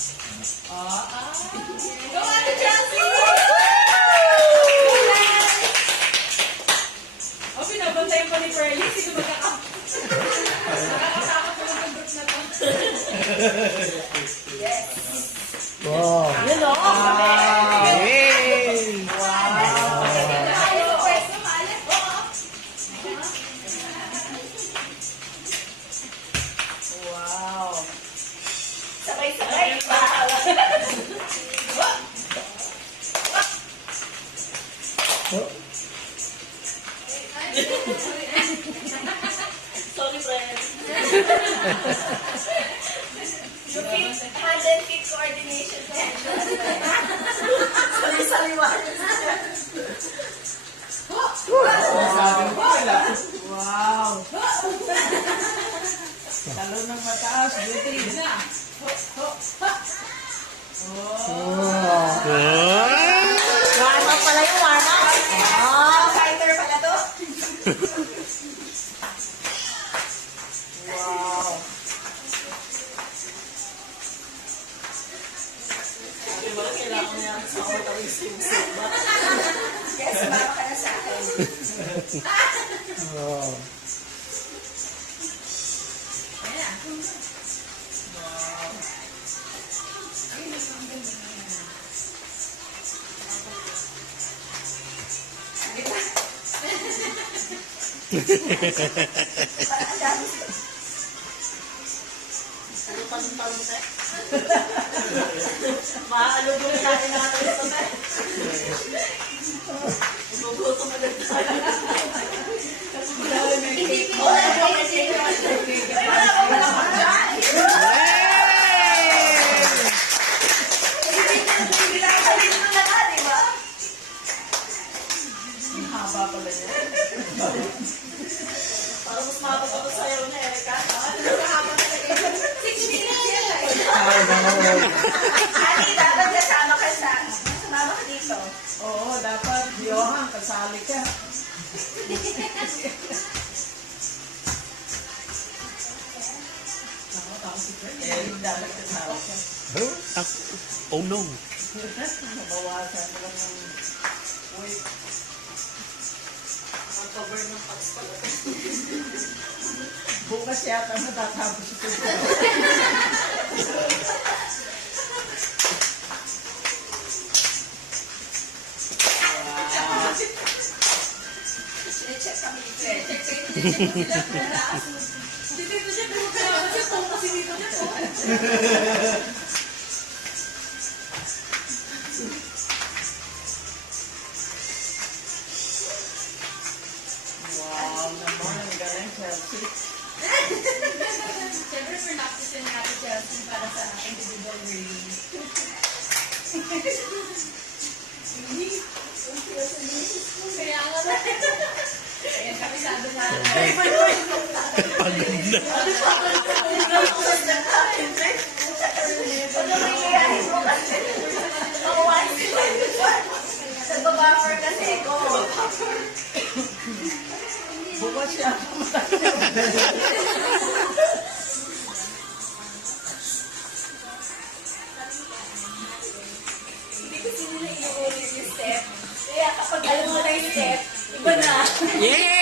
Go Ate Chelsea! Oh, binabantayan pa ni Pearly. Sino nakakasakot ko ng group na to. Yes. Wow. Yun o. Yay! Wow. Sabay-sabay. Wow. Sorry, friend. Yung hand and feet coordination. Sali-saliwan. Wow. Talo ng mataas. Buti na. Warm up pala yung warm up. Fighter pala to. Wow. Diba, kailangan niya sa ako tawin ba? Yes, mama ka na sa akin. Wow. Maalugong natin natin ito, te. Ibubuto mo lang tayo. Hindi mo lang kami sila. Ay, wala ko pala dyan. Hindi na kasabihin mo na nga, di ba? Ang haba pala niya. Parang mas mapapagod sa'yo na, Erika. Ang haba talaga yun. 6 minutes. Ani, dapat kasama ka sa... Sumama ka dito. Oo, dapat. Johan, kasali ka. Dapat kasama ka. Oh no. Mabawasan mo lang ng weight. Mag-cover ng pats pala. Bukas yata natatapos ito. Check kami dito eh. Check sila. Dito siya, pero kailangan siya po kasi dito niya po. Wow naman, ang galing Chelsea. Siyempre, practice din natin Chelsea para sa individual release. Kaya nga ba? Ayan, kapisado na. Ay, boy! Pagod na. Nagbabaffer kasi ko. Bukas yata Hindi kasi nila inuulit yung step. Kaya kapag alam mo na yung step, iba na. Yay!